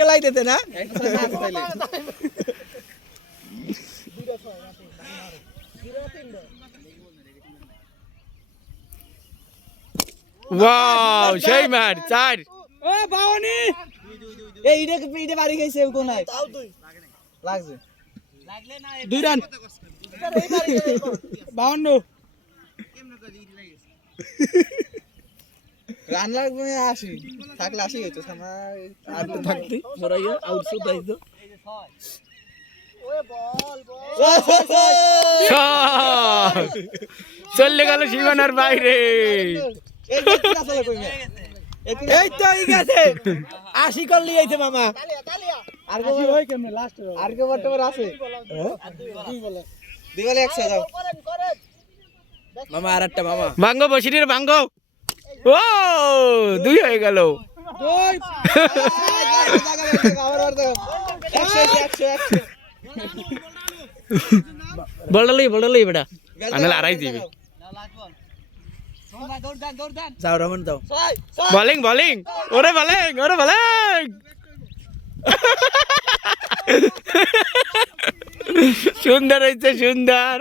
লাই দিতে না? ওয়াও সেই মার চার। ও বাওনি এই ইডে ইডে বাড়ি গেছে কোনায়? লাগছে। দুই রান। বাউন্ন। রান লাগবে আশি। থাকলে আশি হইতো আমার আর তো থাকতে মোরাইয়া আউট শুট আইতো। ছয়। চলে গেল সীমানার বাইরে। এই তো ই গেছে। আশি কল আইছে মামা। আর কি হয় কেমনে লাস্ট আর বর্তমান আছে। দুই বলে একশো মামা আর একটা মামা। ভাঙ্গো বসিরের ভাঙ্গো। ও দুই হয়ে গেল। বলটা লই বেটা। আনালে আড়াই দিবি। যাও রমন যাও। Bowling bowling. ওরে বলিং ওরে বলিং। সুন্দর হয়েছে সুন্দর।